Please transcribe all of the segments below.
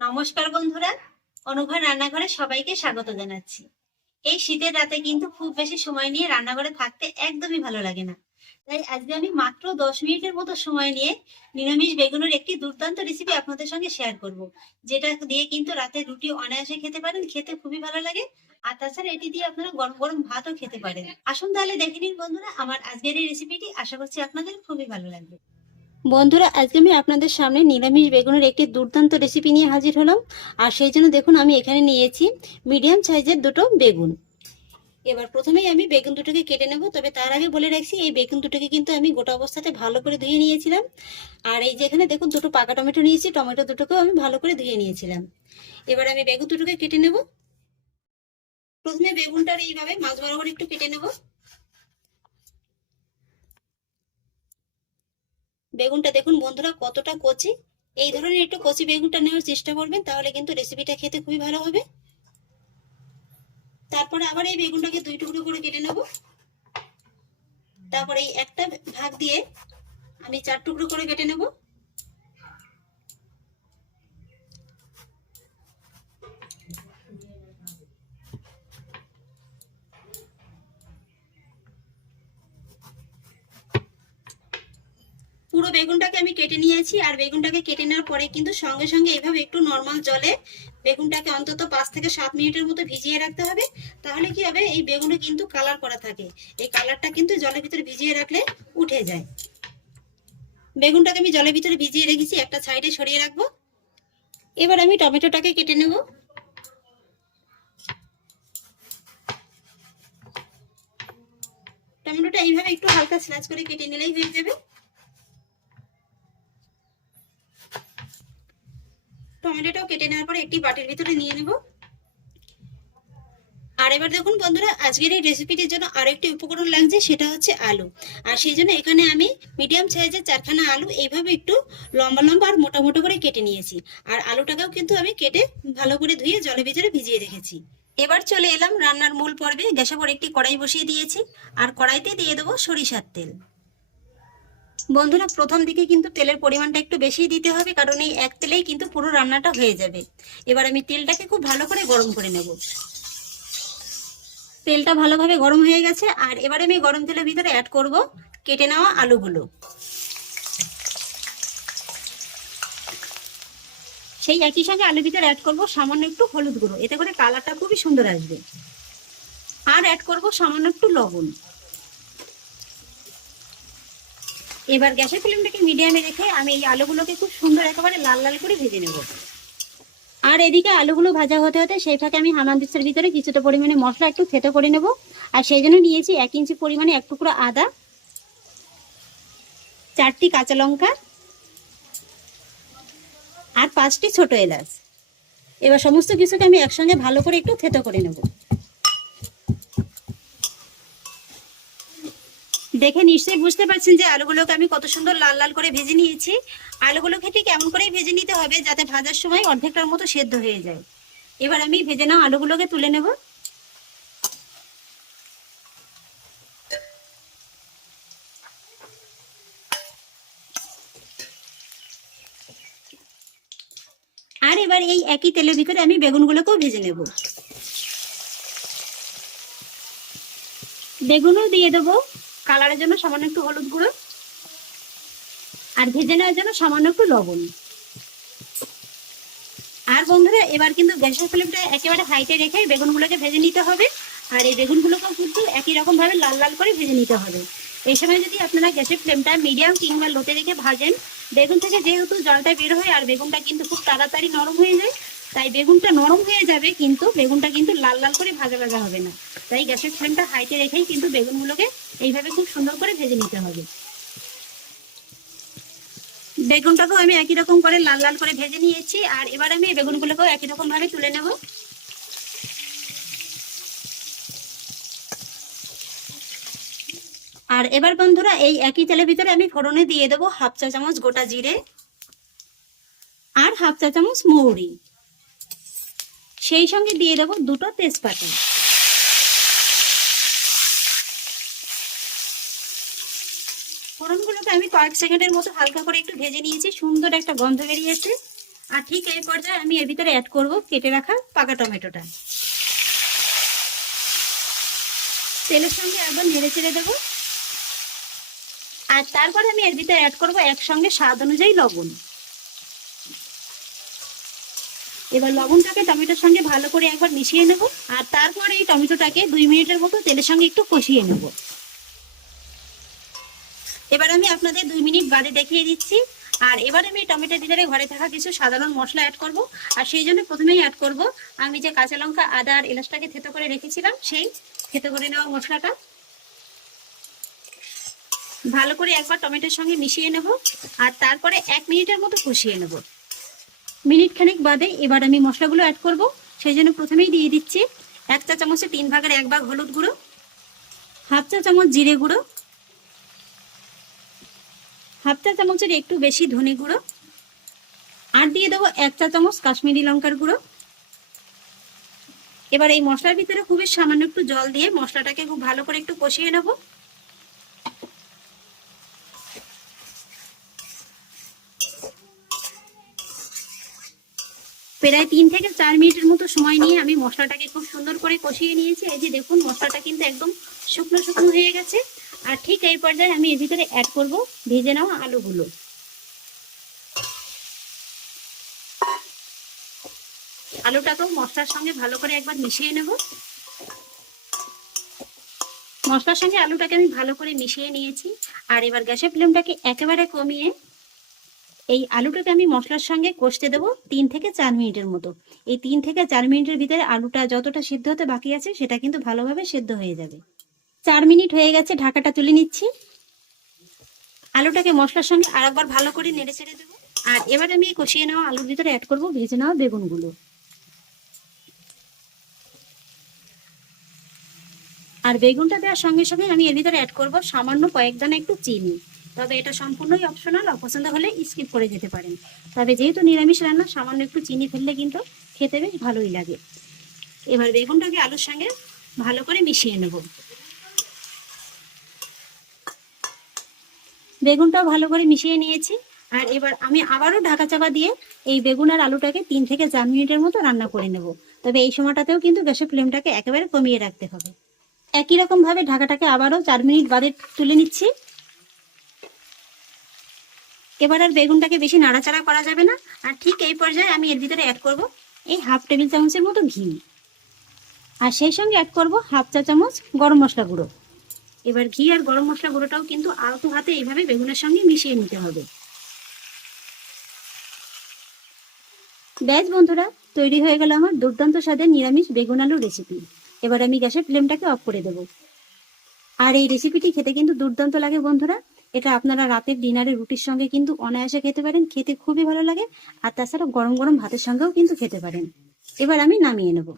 নমস্কার বন্ধুরা, অনুভা রান্নাঘরে সবাইকে স্বাগত জানাচ্ছি। এই শীতের রাতে কিন্তু খুব বেশি সময় নিয়ে রান্নাঘরে থাকতে একদমই ভালো লাগে না। তাই আজকে আমি মাত্র দশ মিনিটের মতো সময় নিয়ে নিরামিষ বেগুনের একটি দুর্দান্ত রেসিপি আপনাদের সঙ্গে শেয়ার করব, যেটা দিয়ে কিন্তু রাতে রুটি অনায়াসে খেতে পারেন, খেতে খুবই ভালো লাগে। আর তাছাড়া এটি দিয়ে আপনারা গরম গরম ভাতও খেতে পারেন। আসুন তাহলে দেখে নিন বন্ধুরা, আমার আজকের এই রেসিপিটি আশা করছি আপনাদের খুবই ভালো লাগবে। বন্ধুরা, আজকে আমি আপনাদের সামনে নিরামিষ বেগুনের একটি দুর্দান্ত রেসিপি নিয়ে হাজির হলাম। আর সেই জন্য দেখুন, আমি এখানে নিয়েছি মিডিয়াম সাইজের দুটো বেগুন। এবার প্রথমেই আমি বেগুন দুটোকে কেটে নেব, তবে তার আগে বলে রাখছি, এই বেগুন দুটোকে কিন্তু আমি গোটা অবস্থাতে ভালো করে ধুয়ে নিয়েছিলাম। আর এই যেখানে দেখুন, দুটো পাকা টমেটো নিয়েছি, টমেটো দুটোকেও আমি ভালো করে ধুয়ে নিয়েছিলাম। এবার আমি বেগুন দুটোকে কেটে নেব। প্রথমে বেগুনটার এইভাবে মাছ বরাবর একটু কেটে নেব। বেগুনটা দেখুন বন্ধুরা কতটা কচি। এই ধরনের একটু কচি বেগুনটা নেওয়ার চেষ্টা করবেন, তাহলে কিন্তু রেসিপিটা খেতে খুবই ভালো হবে। তারপরে আবার এই বেগুনটাকে দুই টুকরো করে কেটে নেব। তারপরে এই একটা ভাগ দিয়ে আমি চার টুকরো করে কেটে নেব। পুরো বেগুনটাকে আমি কেটে নিয়েছি আর বেগুনটাকে কেটে নেওয়ার পরে কিন্তু সঙ্গে সঙ্গে এইভাবে একটু নর্মাল জলে বেগুনটাকে অন্তত পাঁচ থেকে সাত মিনিটের মতো ভিজিয়ে রাখতে হবে। তাহলে কি হবে? এই বেগুনে কিন্তু কালার করা থাকে। এই কালারটা কিন্তু জলের ভিতরে ভিজিয়ে রাখলে উঠে যায়। বেগুনটাকে আমি জলের ভিতরে ভিজিয়ে রেখেছি, একটা সাইডে সরিয়ে রাখব। এবার আমি টমেটোটাকে কেটে নেব। টমেটোটা এইভাবে একটু হালকা স্ল্যাচ করে কেটে নিলেই হয়ে যাবে। টমেটোটাও কেটে নেওয়ার পরে একটি বাটির ভিতরে নিয়ে নেব। আর এবার দেখুন বন্ধুরা, আজকের এই রেসিপিটির জন্য আরেকটি উপকরণ লাগছে, সেটা হচ্ছে আলু। আর সেই জন্য এখানে আমি মিডিয়াম সাইজের চারখানা আলু এইভাবে একটু লম্বা লম্বা আর মোটা মোটা করে কেটে নিয়েছি। আর আলুটাকেও কিন্তু আমি কেটে ভালো করে ধুয়ে জলের ভিতরে ভিজিয়ে রেখেছি। এবার চলে এলাম রান্নার মূল পর্বে। গ্যাসের পর একটি কড়াই বসিয়ে দিয়েছি। আর কড়াইতে দিয়ে দেবো সরিষার তেল। বন্ধুরা, প্রথম দিকে কিন্তু তেলের পরিমাণটা একটু বেশি দিতে হবে, কারণ এই এক তেলেই কিন্তু পুরো রান্নাটা হয়ে যাবে। এবার আমি তেলটাকে খুব ভালো করে গরম করে নেব। তেলটা ভালোভাবে গরম হয়ে গেছে, আর এবার আমি গরম তেলের ভিতরে অ্যাড করব কেটে নেওয়া আলুগুলো। সেই একই সঙ্গে আলুর ভিতরে অ্যাড করব সামান্য একটু হলুদ গুঁড়ো, এতে করে কালারটা খুবই সুন্দর আসবে। আর অ্যাড করব সামান্য একটু লবণ। এবার গ্যাসের ফ্লেমটাকে মিডিয়ামে রেখে আমি এই আলুগুলোকে খুব সুন্দর একেবারে লাল লাল করে ভেজে নেব। আর এদিকে আলুগুলো ভাজা হতে হতে সেই ফাঁকে আমি হামানদিসের ভিতরে কিছুটা পরিমাণে মশলা একটু থেতো করে নেব। আর সেই জন্য নিয়েছি এক ইঞ্চি পরিমাণে এক টুকরো আদা, চারটি কাঁচা লঙ্কা আর পাঁচটি ছোট এলাচ। এবার সমস্ত কিছুকে আমি একসঙ্গে ভালো করে একটু থেতো করে নেব। দেখে নিশ্চয়ই বুঝতে পারছেন যে আলুগুলোকে আমি কত সুন্দর লাল লাল করে ভেজে নিয়েছি। আলুগুলোকে ঠিক এমন করেই ভেজে নিতে হবে যাতে ভাজার সময় অর্ধেকটার মতো সেদ্ধ হয়ে যায়। এবার আমি ভেজে নাও আলুগুলোকে তুলে নেব। আর এবার এই একই তেলের ভিতরে আমি বেগুনগুলোকেও ভেজে নেব। বেগুনও দিয়ে দেবো। কালারের জন্য সামান্য একটু হলুদ গুঁড়ো। আর ভেজে নেওয়ার জন্য সামান্য একটু লবণ। আর বন্ধুরা, এবার কিন্তু গ্যাসের ফ্লেমটা একেবারে হাইটে রেখে বেগুনগুলোকে ভেজে নিতে হবে। আর এই বেগুনগুলোকেও কিন্তু একই রকম ভাবে লাল লাল করে ভেজে নিতে হবে। এই সময় যদি আপনারা গ্যাসের ফ্লেমটা মিডিয়াম কিংবা লোতে রেখে ভাজেন, বেগুন থেকে যেহেতু জলটা বের হয় আর বেগুনটা কিন্তু খুব তাড়াতাড়ি নরম হয়ে যায়, তাই বেগুনটা নরম হয়ে যাবে কিন্তু বেগুনটা কিন্তু লাল লাল করে ভাজা ভাজা হবে না। তাই গ্যাসের ফ্লেমটা হাইটে রেখেই কিন্তু বেগুনগুলোকে এইভাবে খুব সুন্দর করে ভেজে নিতে হবে। বেগুনটাকেও আমি একই রকম করে লাল লাল করে ভেজে নিয়েছি, আর এবার আমি বেগুনগুলোকেও একই রকম ভাবে তুলে নেব। আর এবার বন্ধুরা, এই একই তেলের ভিতরে আমি ফোড়নে দিয়ে দেবো হাফ চা চামচ গোটা জিরে আর হাফ চা চামচ মৌরি। সেই সঙ্গে দিয়ে দেবো দুটো তেজপাতা। ফোড়নগুলোকে আমি কয়েক সেকেন্ডের মতো হালকা করে একটু ভেজে নিয়েছি, সুন্দর একটা গন্ধ বেরিয়েছে আর ঠিক এই পর্যায়ে আমি এর ভিতরে অ্যাড করব কেটে রাখা পাকা টমেটোটা। তেলের সঙ্গে একবার নেড়ে চেড়ে দেবো। আর তারপরে আমি এর ভিতরে অ্যাড করব একসঙ্গে স্বাদ অনুযায়ী লবণ। এবার লবণটাকে টমেটোর সঙ্গে ভালো করে একবার মিশিয়ে নেব। আর তারপরে এই টমেটোটাকে দুই মিনিটের মতো তেলের সঙ্গে একটু কষিয়ে নেব। এবার আমি আপনাদের দুই মিনিট বাদে দেখিয়ে দিচ্ছি। আর এবার আমি টমেটোর ভিতরে ঘরে থাকা কিছু সাধারণ মশলা অ্যাড করব। আর সেই জন্য প্রথমেই অ্যাড করব আমি যে কাঁচা লঙ্কা, আদা আর এলাচটাকে থেতো করে রেখেছিলাম, সেই থেতো করে নেওয়া মশলাটা। ভালো করে একবার টমেটোর সঙ্গে মিশিয়ে নেব আর তারপরে এক মিনিটের মতো কষিয়ে নেব। মিনিট খানেক বাদে এবার আমি মশলাগুলো অ্যাড করব। সেই জন্য প্রথমেই দিয়ে দিচ্ছি এক চা চামচে তিন ভাগের এক ভাগ হলুদ গুঁড়ো, হাফ চা চামচ জিরে গুঁড়ো হাফ চা চামচের একটু বেশি ধনে গুঁড়ো। আর দিয়ে দেবো এক চা চামচ কাশ্মীরি লঙ্কার গুঁড়ো। এবার এই মশলার ভিতরে খুবই সামান্য একটু জল দিয়ে মশলাটাকে খুব ভালো করে একটু কষিয়ে নেব। প্রায় তিন থেকে চার মিনিটের মতো সময় নিয়ে আমি মশলাটাকে খুব সুন্দর করে কষিয়ে নিয়েছি। এই যে দেখুন, মশলাটা কিন্তু একদম শুকনো শুকনো হয়ে গেছে। আর ঠিক এই পর্যায়ে আমি এর ভিতরে অ্যাড করব ভেজে নেওয়া আলুগুলো। আলুটাকেও মশলার সঙ্গে ভালো করে একবার মিশিয়ে নেব। মশলার সঙ্গে আলুটাকে আমি ভালো করে মিশিয়ে নিয়েছি। আর এবার গ্যাসের ফ্লেমটাকে একেবারে কমিয়ে এই আলুটাকে আমি মশলার সঙ্গে কষতে দেবো তিন থেকে চার মিনিটের মতো। এই তিন থেকে চার মিনিটের ভিতরে আলুটা যতটা সিদ্ধ হতে বাকি আছে, সেটা কিন্তু ভালোভাবে সেদ্ধ হয়ে যাবে। চার মিনিট হয়ে গেছে, ঢাকাটা তুলে নিচ্ছি। আলুটাকে মশলার সঙ্গে আরেকবার ভালো করে নেড়ে ছেড়ে দেবো। আর এবার আমি কষিয়ে নেওয়া আলুর ভিতরে অ্যাড করব ভেজে নেওয়া বেগুনগুলো। আর বেগুনটা দেওয়ার সঙ্গে সঙ্গে আমি এর ভিতরে অ্যাড করব সামান্য কয়েক দানা একটু চিনি। তবে এটা সম্পূর্ণই অপশনাল অপছন্দ হলে স্কিপ করে যেতে পারেন। তবে যেহেতু নিরামিষ রান্না, সামান্য একটু চিনি ফেললে কিন্তু খেতে বেশ ভালোই লাগে। এবার বেগুনটাকে আলুর সঙ্গে ভালো করে মিশিয়ে নেব। বেগুনটাও ভালো করে মিশিয়ে নিয়েছি। আর এবার আমি আবারও ঢাকা চাপা দিয়ে এই বেগুন আর আলুটাকে তিন থেকে চার মিনিটের মতো রান্না করে নেব। তবে এই সময়টাতেও কিন্তু গ্যাসের ফ্লেমটাকে একেবারে কমিয়ে রাখতে হবে। একই রকম ভাবে ঢাকাটাকে আবারও চার মিনিট বাদে তুলে নিচ্ছি। এবার আর বেগুনটাকে বেশি নাড়াচাড়া করা যাবে না। আর ঠিক এই পর্যায়ে আমি এর ভিতরে অ্যাড করব এই হাফ টেবিল চামচের মতো ঘি। আর সেই সঙ্গে অ্যাড করব হাফ চা চামচ গরম মশলা গুঁড়ো। এবার ঘি আর গরম মশলা গুঁড়োটাও কিন্তু আলতু হাতে এইভাবে বেগুনের সঙ্গে মিশিয়ে নিতে হবে। ব্যাস বন্ধুরা, তৈরি হয়ে গেল আমার দুর্দান্ত স্বাদের নিরামিষ বেগুন আলু রেসিপি এবার আমি গ্যাসের ফ্লেমটাকে অফ করে দেব। আর এই রেসিপিটি খেতে কিন্তু দুর্দান্ত লাগে বন্ধুরা। এটা আপনারা রাতের ডিনারে রুটির সঙ্গে কিন্তু অনায়াসে খেতে পারেন, খেতে খুবই ভালো লাগে। আর তাছাড়া গরম গরম ভাতের সঙ্গেও কিন্তু খেতে পারেন। এবার আমি নামিয়ে নেব।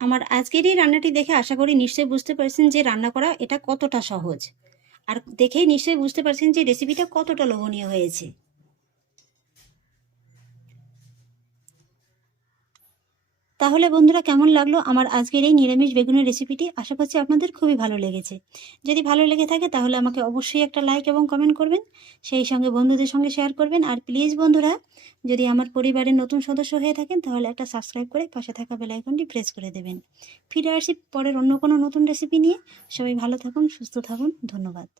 আমার আজকের এই রান্নাটি দেখে আশা করি নিশ্চয়ই বুঝতে পারছেন যে রান্না করা এটা কতটা সহজ। আর দেখেই নিশ্চয়ই বুঝতে পারছেন যে রেসিপিটা কতটা লোভনীয় হয়েছে। তাহলে বন্ধুরা কেমন লাগল আমার আজকের এই নিরামিষ বেগুনের রেসিপিটি আশা করছি আপনাদের খুবই ভালো লেগেছে। যদি ভালো লেগে থাকে তাহলে আমাকে অবশ্যই একটা লাইক এবং কমেন্ট করবেন, সেই সঙ্গে বন্ধুদের সঙ্গে শেয়ার করবেন। আর প্লিজ বন্ধুরা, যদি আমার পরিবারের নতুন সদস্য হয়ে থাকেন তাহলে একটা সাবস্ক্রাইব করে পাশে থাকা বেলাইকনটি প্রেস করে দেবেন। ফিরে আসি পরের অন্য কোনো নতুন রেসিপি নিয়ে। সবাই ভালো থাকুন, সুস্থ থাকুন, ধন্যবাদ।